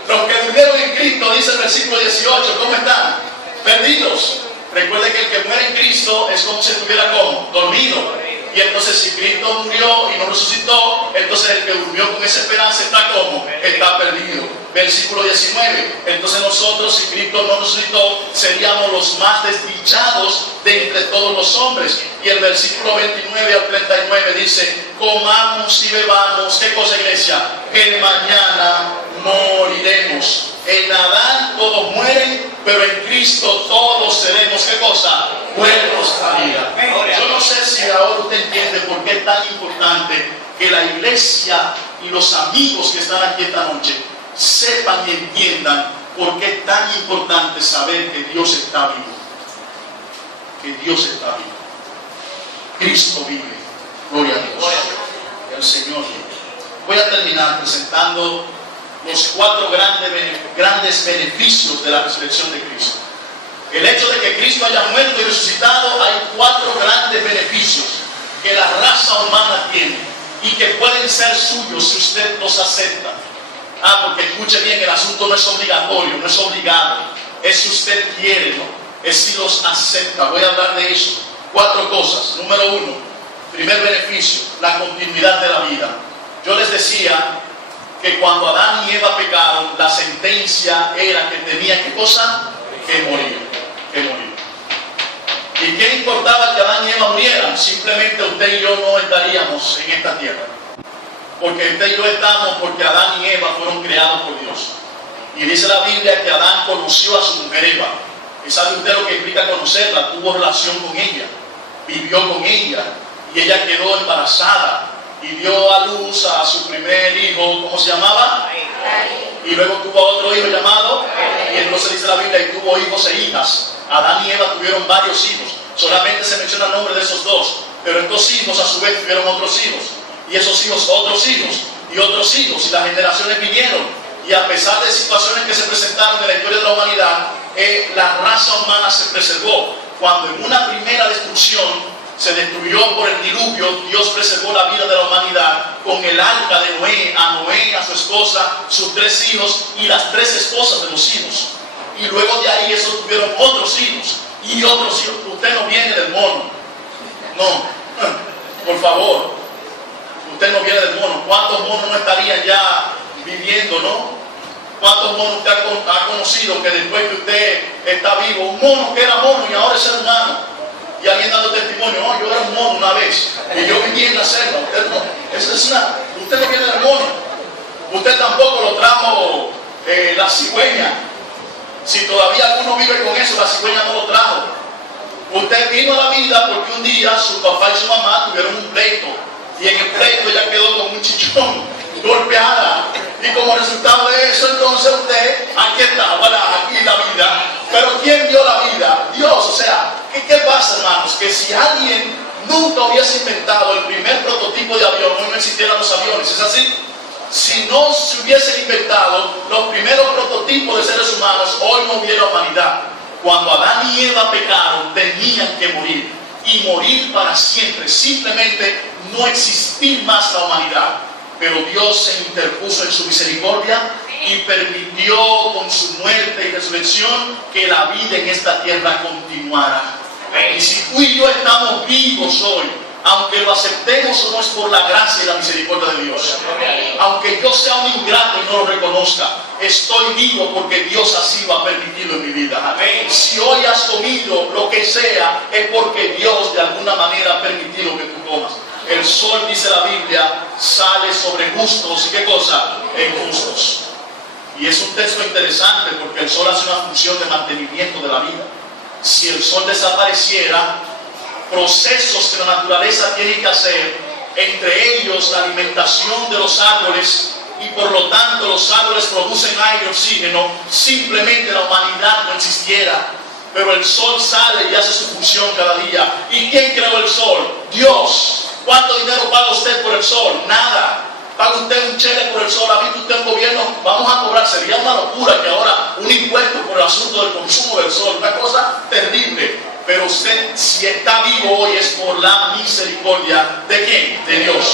Los que durmieron en Cristo, dice el versículo 18, ¿cómo están? Perdidos. Recuerde que el que muere en Cristo es como si estuviera como dormido. Y entonces si Cristo murió y no resucitó, entonces el que durmió con esa esperanza está como, está perdido. Versículo 19, entonces nosotros, si Cristo no resucitó, seríamos los más desdichados de entre todos los hombres. Y el versículo 29 al 39 dice, comamos y bebamos, ¿qué cosa, iglesia? Que mañana moriremos. En Adán todos mueren, pero en Cristo todos seremos, ¿qué cosa? Buenos a vida. Yo no sé si ahora usted entiende por qué es tan importante que la iglesia y los amigos que están aquí esta noche sepan y entiendan por qué es tan importante saber que Dios está vivo. Que Dios está vivo. Cristo vive. Gloria a Dios. El Señor vive. Voy a terminar presentando los 4 grandes beneficios de la resurrección de Cristo. El hecho de que Cristo haya muerto y resucitado, hay 4 grandes beneficios que la raza humana tiene y que pueden ser suyos si usted los acepta. Porque escuche bien, el asunto no es obligatorio, no es obligado, es si usted quiere, ¿no? Es si los acepta. Voy a hablar de eso. 4 cosas. Número 1, primer beneficio, la continuidad de la vida. Yo les decía que cuando Adán y Eva pecaron, la sentencia era que tenía, ¿qué cosa? Que morir. ¿Y qué importaba que Adán y Eva murieran? Simplemente usted y yo no estaríamos en esta tierra. Porque usted y yo estamos porque Adán y Eva fueron creados por Dios. Y dice la Biblia que Adán conoció a su mujer Eva. ¿Y sabe usted lo que implica conocerla? Tuvo relación con ella, vivió con ella, y ella quedó embarazada y dio a luz a su primer hijo. ¿Cómo se llamaba? Y luego tuvo otro hijo llamado, y entonces dice la Biblia, y tuvo hijos e hijas. Adán y Eva tuvieron varios hijos. Solamente se menciona el nombre de esos 2, pero estos hijos a su vez tuvieron otros hijos, y esos hijos otros hijos, y otros hijos, y las generaciones vinieron. Y a pesar de situaciones que se presentaron en la historia de la humanidad, la raza humana se preservó. Cuando en una primera destrucción se destruyó por el diluvio, Dios preservó la vida de la humanidad con el arca de Noé, a su esposa, sus 3 hijos y las 3 esposas de los hijos. Y luego de ahí esos tuvieron otros hijos y otros hijos. Usted no viene del mono. No, por favor, usted no viene del mono. ¿Cuántos monos no estarían ya viviendo, no? ¿Cuántos monos usted ha conocido que después que usted está vivo, un mono que era mono y ahora es ser humano? Y alguien dando testimonio, yo era un mono una vez y yo viví en la selva. Usted no viene del mono. Usted tampoco lo trajo la cigüeña. Si todavía alguno vive con eso, la cigüeña no lo trajo. Usted vino a la vida porque un día su papá y su mamá tuvieron un pleito, y en el pleito ella quedó con un chichón, golpeada, y como resultado de eso, entonces usted, aquí está, bueno, aquí la vida. Pero ¿quién dio la vida? Dios. O sea, ¿qué pasa, hermanos? Que si alguien nunca hubiese inventado el primer prototipo de avión, no existieran los aviones. ¿Es así? Si no se hubiesen inventado los primeros prototipos de seres humanos, hoy no hubiera humanidad. Cuando Adán y Eva pecaron, tenían que morir. Y morir para siempre. Simplemente no existir más la humanidad. Pero Dios se interpuso en su misericordia y permitió con su muerte y resurrección que la vida en esta tierra continuara. Y si tú y yo estamos vivos hoy, aunque lo aceptemos o no, es por la gracia y la misericordia de Dios. Aunque yo sea un ingrato y no lo reconozca, estoy vivo porque Dios así lo ha permitido en mi vida. Si hoy has comido lo que sea, es porque Dios de alguna manera ha permitido que tú comas. El sol, dice la Biblia, sale sobre justos. ¿Y qué cosa? Injustos. Y es un texto interesante porque el sol hace una función de mantenimiento de la vida. Si el sol desapareciera, procesos que la naturaleza tiene que hacer, entre ellos la alimentación de los árboles, y por lo tanto los árboles producen aire y oxígeno, simplemente la humanidad no existiera. Pero el sol sale y hace su función cada día. ¿Y quién creó el sol? Dios. ¿Cuánto dinero paga usted por el sol? Nada. ¿Paga usted un cheque por el sol? ¿Ha visto usted un gobierno? Vamos a cobrar. Sería una locura que ahora un impuesto por el asunto del consumo del sol. Una cosa terrible. Pero usted, si está vivo hoy, es por la misericordia ¿de quién? De Dios.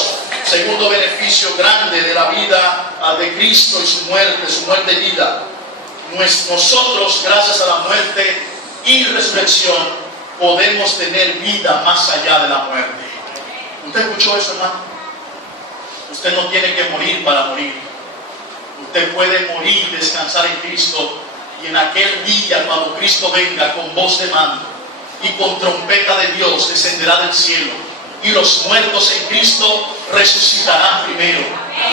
Segundo beneficio grande de la vida de Cristo y su muerte y vida. Nosotros, gracias a la muerte y resurrección, podemos tener vida más allá de la muerte. ¿Usted escuchó eso, hermano? Usted no tiene que morir para morir. Usted puede morir, descansar en Cristo, y en aquel día, cuando Cristo venga con voz de mando y con trompeta de Dios, descenderá del cielo, y los muertos en Cristo resucitarán primero.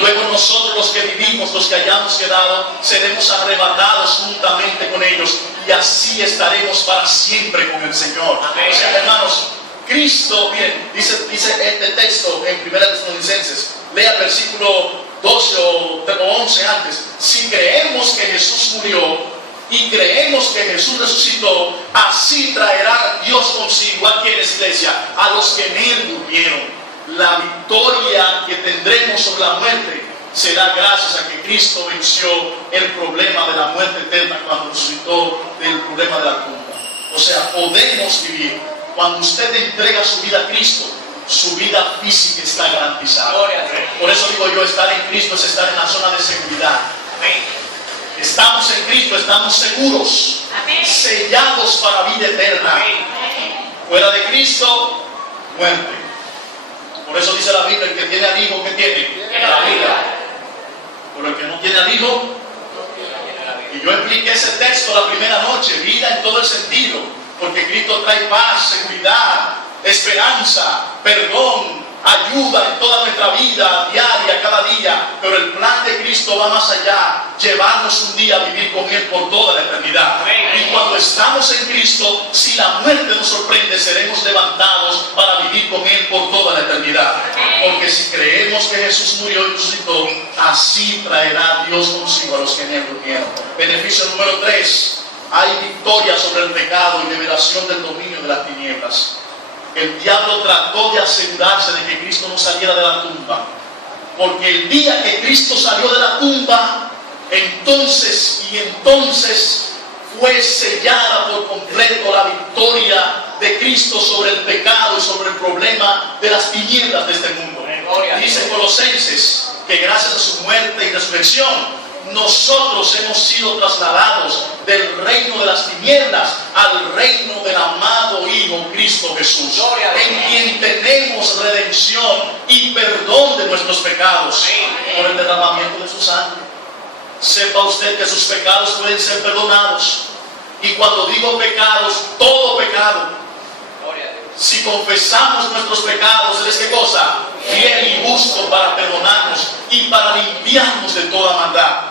Luego nosotros, los que vivimos, los que hayamos quedado, seremos arrebatados juntamente con ellos, y así estaremos para siempre con el Señor. O sea, hermanos, Cristo, miren, dice este texto en 1 Tesalonicenses, lea el versículo 12 o 11 antes. Si creemos que Jesús murió y creemos que Jesús resucitó, así traerá Dios consigo a quienes, iglesia, a los que en Él durmieron. La victoria que tendremos sobre la muerte será gracias a que Cristo venció el problema de la muerte eterna cuando resucitó del problema de la tumba. O sea, podemos vivir. Cuando usted entrega su vida a Cristo, su vida física está garantizada. Por eso digo yo, estar en Cristo es estar en la zona de seguridad. Estamos en Cristo, estamos seguros, sellados para vida eterna. Fuera de Cristo, muerte. Por eso dice la Biblia, el que tiene al Hijo, ¿qué tiene? La vida. Pero el que no tiene al Hijo, y yo expliqué ese texto la primera noche, vida en todo el sentido. Porque Cristo trae paz, seguridad, esperanza, perdón, ayuda en toda nuestra vida diaria, cada día. Pero el plan de Cristo va más allá, llevarnos un día a vivir con Él por toda la eternidad. Y cuando estamos en Cristo, si la muerte nos sorprende, seremos levantados para vivir con Él por toda la eternidad. Porque si creemos que Jesús murió y resucitó, así traerá Dios consigo a los que en Él durmieron. Beneficio número 3. Hay victoria sobre el pecado y liberación del dominio de las tinieblas. El diablo trató de asegurarse de que Cristo no saliera de la tumba. Porque el día que Cristo salió de la tumba, entonces fue sellada por completo la victoria de Cristo sobre el pecado y sobre el problema de las tinieblas de este mundo. Dice Colosenses que gracias a su muerte y resurrección, nosotros hemos sido trasladados del reino de las tinieblas al reino del amado Hijo Cristo Jesús, en quien tenemos redención y perdón de nuestros pecados por el derramamiento de su sangre. Sepa usted que sus pecados pueden ser perdonados. Y cuando digo pecados, todo pecado. Si confesamos nuestros pecados, ¿es qué cosa? Fiel y justo para perdonarnos y para limpiarnos de toda maldad.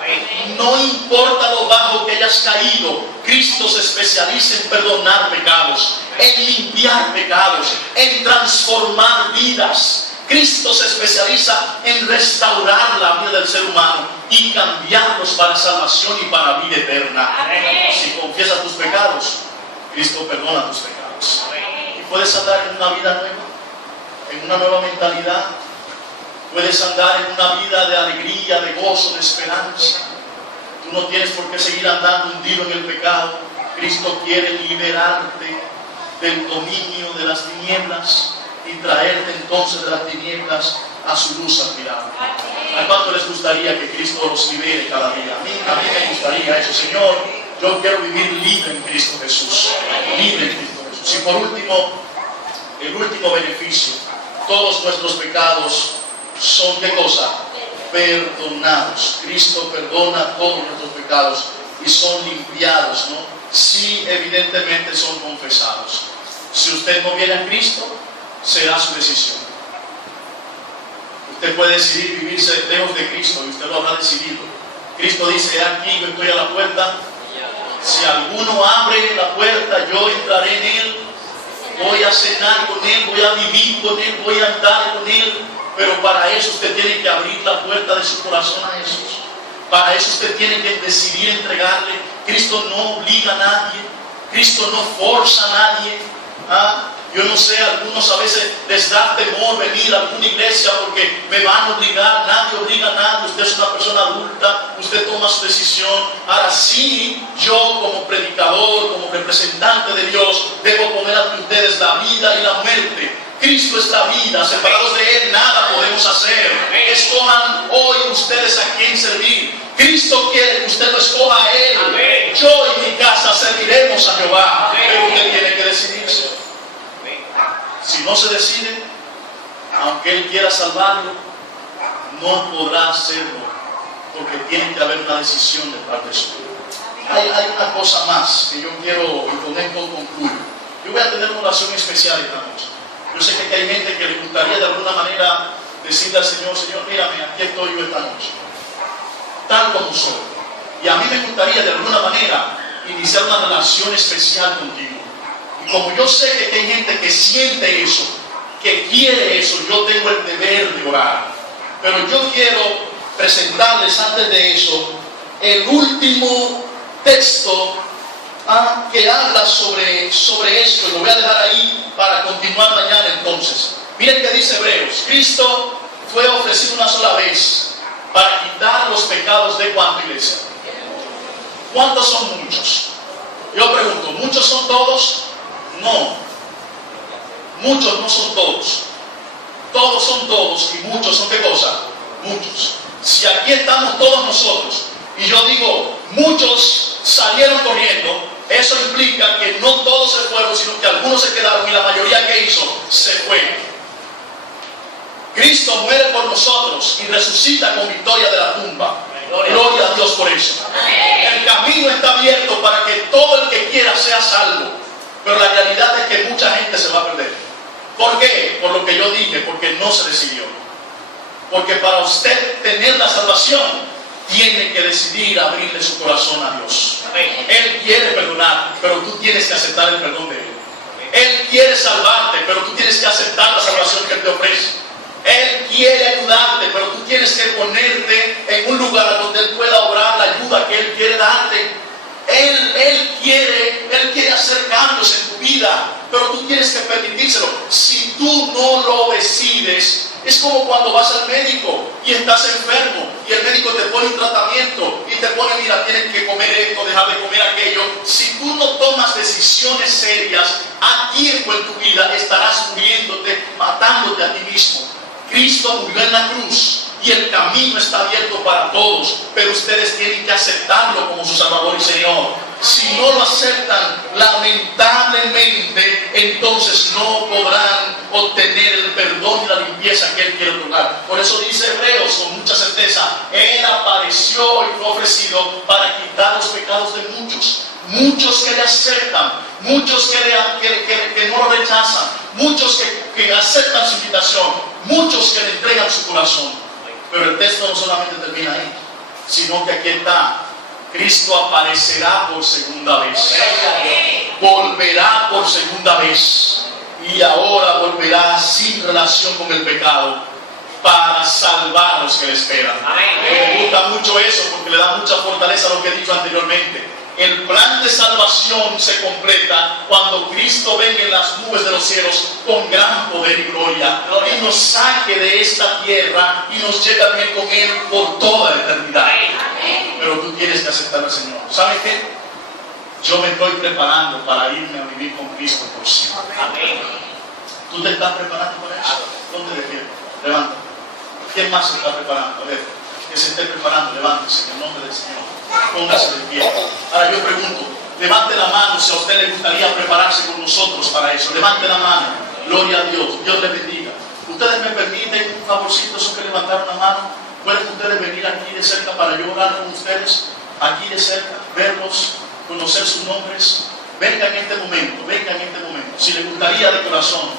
No importa lo bajo que hayas caído, Cristo se especializa en perdonar pecados, en limpiar pecados, en transformar vidas. Cristo se especializa en restaurar la vida del ser humano y cambiarlos para salvación y para vida eterna. Si confiesas tus pecados, Cristo perdona tus pecados. Puedes andar en una vida nueva, en una nueva mentalidad. Puedes andar en una vida de alegría, de gozo, de esperanza. Tú no tienes por qué seguir andando hundido en el pecado. Cristo quiere liberarte del dominio de las tinieblas y traerte entonces de las tinieblas a su luz admirable. ¿A cuánto les gustaría que Cristo los libere cada día? A mí me gustaría eso. Señor, yo quiero vivir libre en Cristo Jesús. Libre en Cristo Jesús. Y por último, el último beneficio, todos nuestros pecados son, ¿qué cosa? Perdonados. Cristo perdona todos nuestros pecados y son limpiados, ¿no? Sí, evidentemente son confesados. Si usted no viene a Cristo, será su decisión. Usted puede decidir vivirse lejos de Cristo y usted lo habrá decidido. Cristo dice: aquí yo estoy a la puerta. Si alguno abre la puerta, yo entraré en él. Voy a cenar con él, voy a vivir con él, voy a andar con él. Pero para eso usted tiene que abrir la puerta de su corazón a Jesús. Para eso usted tiene que decidir entregarle. Cristo no obliga a nadie. Cristo no forza a nadie. Yo no sé, a algunos a veces les da temor venir a alguna iglesia porque me van a obligar. Nadie obliga a nadie. Usted es una persona adulta, usted toma su decisión. Ahora sí, yo como predicador, como representante de Dios, debo poner ante ustedes la vida y la muerte. Cristo es la vida, separados de Él nada podemos hacer. Escojan hoy ustedes a quién servir. Cristo quiere que usted lo escoja a Él. Amén. Yo y mi casa serviremos a Jehová. Amén. Pero usted tiene que decidirse. Amén. Si no se decide, aunque Él quiera salvarlo, no podrá hacerlo, porque tiene que haber una decisión de parte suya. Hay una cosa más que yo quiero, y con esto concluyo. Yo voy a tener una oración especial esta noche. Yo sé que hay gente que le gustaría de alguna manera decirle al Señor: Señor, mírame, aquí estoy yo esta noche, tal como soy. Y a mí me gustaría de alguna manera iniciar una relación especial contigo. Y como yo sé que hay gente que siente eso, que quiere eso, yo tengo el deber de orar. Pero yo quiero presentarles antes de eso el último texto que habla sobre esto. Lo voy a dejar ahí para continuar mañana entonces. Miren que dice Hebreos: Cristo fue ofrecido una sola vez para quitar los pecados de ¿cuánta iglesia? ¿Cuántos son muchos? Yo pregunto, ¿muchos son todos? No. Muchos no son todos. Todos son todos y muchos son ¿qué cosa? Muchos. Si aquí estamos todos nosotros y yo digo muchos salieron corriendo, eso implica que no todos se fueron, sino que algunos se quedaron y la mayoría que hizo se fue. Cristo muere por nosotros y resucita con victoria de la tumba. Gloria a Dios por eso. El camino está abierto para que todo el que quiera sea salvo. Pero la realidad es que mucha gente se va a perder. ¿Por qué? Por lo que yo dije, porque no se decidió. Porque para usted tener la salvación, tiene que decidir abrirle su corazón a Dios. Él quiere perdonar, pero tú tienes que aceptar el perdón de Él. Él quiere salvarte, pero tú tienes que aceptar la salvación que Él te ofrece. Él quiere ayudarte, pero tú tienes que ponerte en un lugar donde Él pueda obrar la ayuda que Él quiere darte. Él quiere hacer cambios en tu vida, pero tú tienes que permitírselo. Si tú no lo decides, es como cuando vas al médico y estás enfermo y el médico te pone un tratamiento y te pone: mira, tienes que comer esto, dejar de comer aquello. Si tú no tomas decisiones serias a tiempo en tu vida, estarás muriéndote, matándote a ti mismo. Cristo murió en la cruz y el camino está abierto para todos, pero ustedes tienen que aceptarlo como su Salvador y Señor. Si no lo aceptan, lamentablemente, entonces no podrán obtener el perdón y la limpieza que Él quiere otorgar. Por eso dice Hebreos con mucha certeza: Él apareció y fue ofrecido para quitar los pecados de muchos. Muchos que le aceptan, muchos que no lo rechazan, muchos que aceptan su invitación, muchos que le entregan su corazón. Pero el texto no solamente termina ahí, sino que aquí está: Cristo aparecerá por segunda vez, volverá por segunda vez, y ahora volverá sin relación con el pecado para salvar a los que le esperan. Me gusta mucho eso porque le da mucha fortaleza a lo que he dicho anteriormente. El plan de salvación se completa cuando Cristo venga en las nubes de los cielos con gran poder y gloria y nos saque de esta tierra y nos lleve también con Él por toda la eternidad. Pero tú tienes que aceptar al Señor. ¿Sabes qué? Yo me estoy preparando para irme a vivir con Cristo por siempre. ¿Tú te estás preparando para eso? ¿Dónde te quieres? Levántate. ¿Quién más se está preparando? A ver, que se esté preparando, levántese en el nombre del Señor. Póngase de pie. Ahora yo pregunto, levante la mano si a usted le gustaría prepararse con nosotros para eso. Levante la mano. Gloria a Dios. Dios le bendiga. ¿Ustedes me permiten un favorcito, esos que levantaron la mano? ¿Pueden ustedes venir aquí de cerca para yo orar con ustedes? Aquí de cerca, verlos, conocer sus nombres. Venga en este momento, venga en este momento. Si le gustaría de corazón,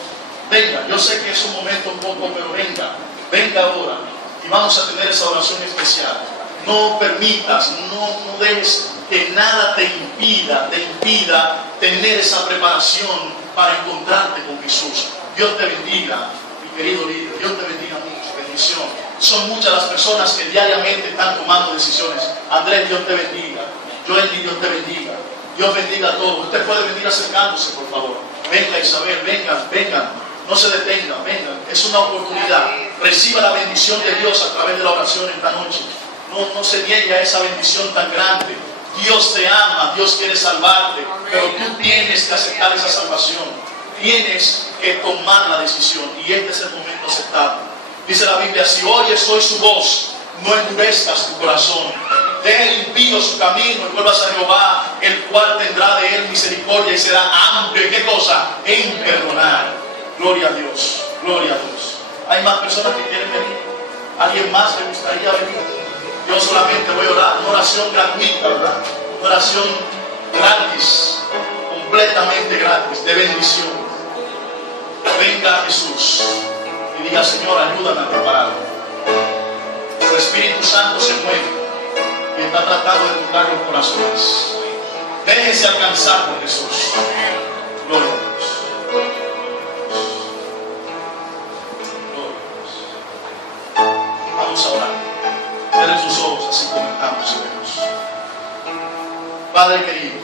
venga. Yo sé que es un momento un poco, pero venga. Venga ahora. Y vamos a tener esa oración especial. No permitas, no dejes que nada te impida tener esa preparación para encontrarte con Jesús. Dios te bendiga, mi querido líder. Dios te bendiga mucho. Bendición. Son muchas las personas que diariamente están tomando decisiones. Andrés, Dios te bendiga. Joel, Dios te bendiga. Dios bendiga a todos. Usted puede venir acercándose, por favor. Venga, Isabel, vengan. No se detengan, vengan. Es una oportunidad. Reciba la bendición de Dios a través de la oración esta noche. No se niegue a esa bendición tan grande. Dios te ama, Dios quiere salvarte, pero tú tienes que aceptar esa salvación. Tienes que tomar la decisión y este es el momento aceptado. Dice la Biblia, si oyes hoy su voz, no endurezcas tu corazón. Deja el impío su camino y vuelvas a Jehová, el cual tendrá de él misericordia y será amplio. ¿Qué cosa? En perdonar. Gloria a Dios, gloria a Dios. ¿Hay más personas que quieren venir? ¿Alguien más le gustaría venir? Yo solamente voy a orar, una oración gratuita, ¿verdad? Una oración gratis, completamente gratis, de bendición. Venga Jesús y diga, Señor, ayúdame a prepararme. El Espíritu Santo se mueve y está tratando de tocar los corazones. Déjese alcanzar por Jesús. Gloria a Dios. Gloria a Dios. Vamos a orar. Cierren sus ojos, así comentamos y vemos. Padre querido,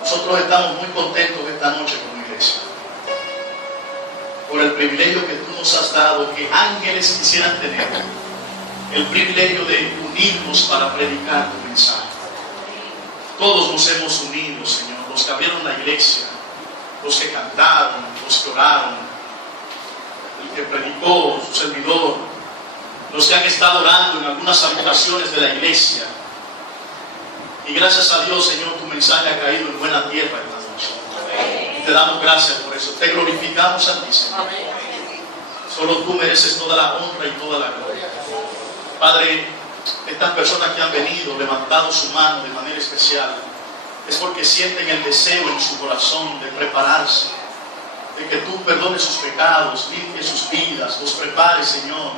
nosotros estamos muy contentos esta noche como iglesia por el privilegio que tú nos has dado, que ángeles quisieran tener el privilegio de unirnos para predicar tu mensaje. Todos nos hemos unido, Señor, los que abrieron la iglesia, los que cantaron, los que oraron, el que predicó, su servidor, los que han estado orando en algunas habitaciones de la iglesia. Y gracias a Dios, Señor, tu mensaje ha caído en buena tierra esta noche. Te damos gracias por eso. Te glorificamos a ti, Señor. Solo tú mereces toda la honra y toda la gloria. Padre, estas personas que han venido, levantado su mano de manera especial, es porque sienten el deseo en su corazón de prepararse, de que tú perdones sus pecados, limpies sus vidas, los prepares, Señor,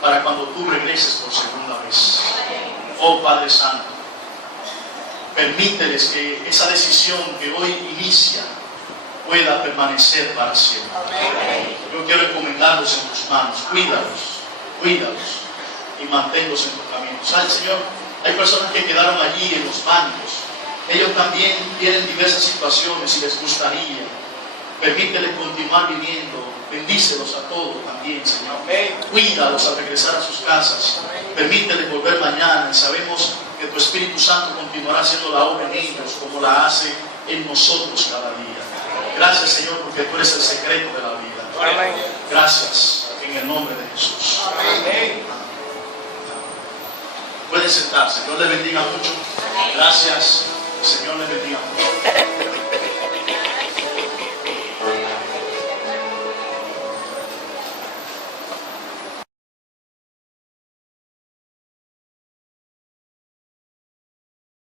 para cuando tú regreses por segunda vez. Oh Padre Santo, permíteles que esa decisión que hoy inicia pueda permanecer para siempre. Yo quiero encomendarlos en tus manos. Cuídalos y manténlos en tus caminos. ¿Sabes, Señor? Hay personas que quedaron allí en los bancos. Ellos también tienen diversas situaciones y les gustaría. Permíteles continuar viviendo. Bendícelos a todos también, Señor. Cuídalos al regresar a sus casas. Permíteles volver mañana y sabemos que tu Espíritu Santo continuará haciendo la obra en ellos como la hace en nosotros cada día. Gracias, Señor, porque tú eres el secreto de la vida. Gracias en el nombre de Jesús. Pueden sentarse. Dios les bendiga mucho. Gracias. El Señor les bendiga mucho.